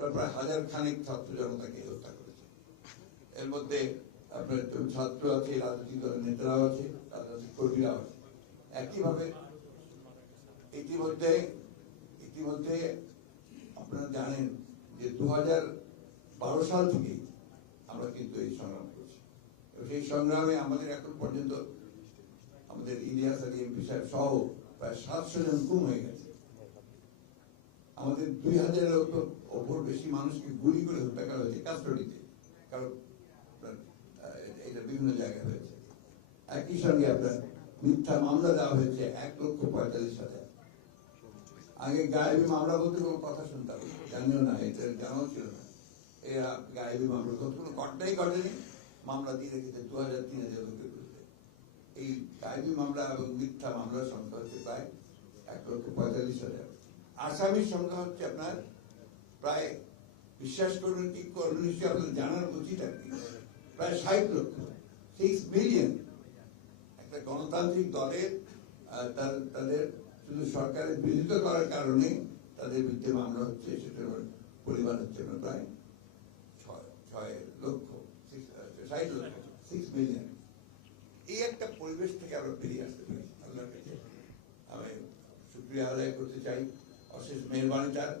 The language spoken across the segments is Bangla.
প্রায় 1000 খানেক ছাত্র জনতাকে হত্যা করেছে। এর মধ্যে আপনার ছাত্র আছে, রাজনৈতিক দলের নেতারাও আছে, রাজনৈতিক কর্মীরাও আছে। একইভাবে ইতিমধ্যে আপনারা জানেন যে 2012 সাল থেকে আমরা কিন্তু এই সংগ্রাম করছি। সেই সংগ্রামে আমাদের এখন পর্যন্ত আমাদের ইলিয়াস আলী এমপি সাহেব সহ প্রায় 700 জন গুম হয়ে গেছে। আমাদের 2000-এর ওপর বেশি মানুষকে গুলি করে হত্যা করা হয়েছে কাস্টডিতে, কারণ এটা বিভিন্ন জায়গায় হয়েছে। একই সঙ্গে আপনার মিথ্যা মামলা দেওয়া হয়েছে 1,45,000। আগে গায়েবী মামলা বলতে কোনো কথা শুনতাম, জানিও না, এটা জানাও ছিল না। এরা গায়েবী মামলা কোনো ঘটনাই ঘটেনি, মামলা দিয়ে রেখেছে 2000-3000 লোকের বিরুদ্ধে। এই গায়েবী মামলা এবং মিথ্যা মামলার সংখ্যা হচ্ছে প্রায় 1,45,000। আসামির সংখ্যা হচ্ছে আপনার প্রায়, বিশ্বাস করবেন কি করবেন নিশ্চয়ই আপনার জানার উচিত আর কি, প্রায় 60 লক্ষ, 6 মিলিয়ন। একটা গণতান্ত্রিক দলের তাদের শুধু সরকারের বিরোধিতা করার কারণে তাদের বিরুদ্ধে মামলা হচ্ছে, সেটার পরিমাণ হচ্ছে প্রায় 6 লক্ষ, 60 লক্ষ, 6 মিলিয়ন। এই একটা পরিবেশ থেকে আমরা বেরিয়ে আসতে পারি। আল্লাহর কাছে আমি শুকরিয়া আদায় করতে চাই, অশেষ মেহরবানি তার।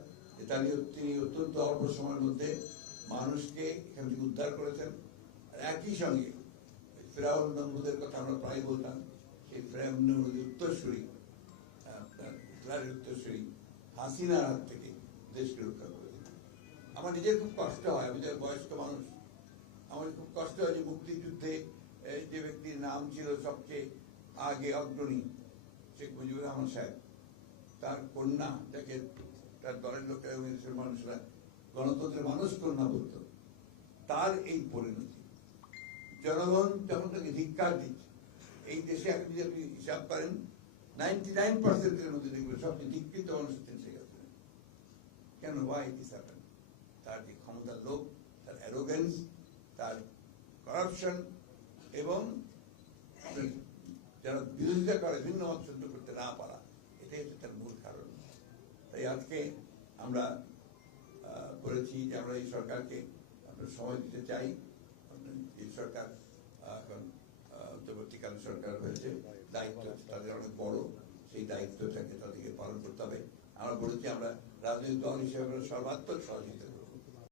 তিনি অত্যন্ত অল্প সময়ের মধ্যে মানুষকে এখান থেকে উদ্ধার করেছেন। একই সঙ্গে ফেরাউন নমরুদের কথা আমরা প্রায় বলতাম, সেই ফেরাউন নমরুদের উত্তরসূরি হাসিনার হাত থেকে দেশকে রক্ষা করে দিল। আমার নিজের খুব কষ্ট হয়, আমি যে বয়স্ক মানুষ, আমার খুব কষ্ট হয় যে মুক্তিযুদ্ধে যে ব্যক্তির নাম ছিল সবচেয়ে আগে অগ্রণী, শেখ মুজিবুর রহমান সাহেব, তার কন্যা, যাকে তার দলের লোকেরা দেশের মানুষরা গণতন্ত্রের মানুষ কন্যা বলত, তার এই পরিণতি। জনগণ যেমন তাকে ধিক্কার দিচ্ছে। এই দেশে এখন যদি আপনি হিসাব করেন 99%-এর মধ্যে দেখবেন সবচেয়ে ধিকৃত মানুষ হচ্ছেন শেখ হাসিনা। কেন? Why this happen? তার যে ক্ষমতার লোভ, তার অ্যারোগেন্স, তার করাপশন, এবং যারা বিরোধিতা করে ভিন্ন মত সহ্য করতে না পারা, এটাই হচ্ছে তার মূল কারণ। তাই আজকে আমরা বলেছি যে আমরা এই সরকারকে আপনার সময় দিতে চাই। এই সরকার এখন অন্তর্বর্তীকালীন সরকার হয়েছে, দায়িত্ব তাদের অনেক বড়, সেই দায়িত্বটাকে তাদেরকে পালন করতে হবে। আমরা বলেছি আমরা রাজনৈতিক দল হিসেবে সর্বাত্মক সহযোগিতা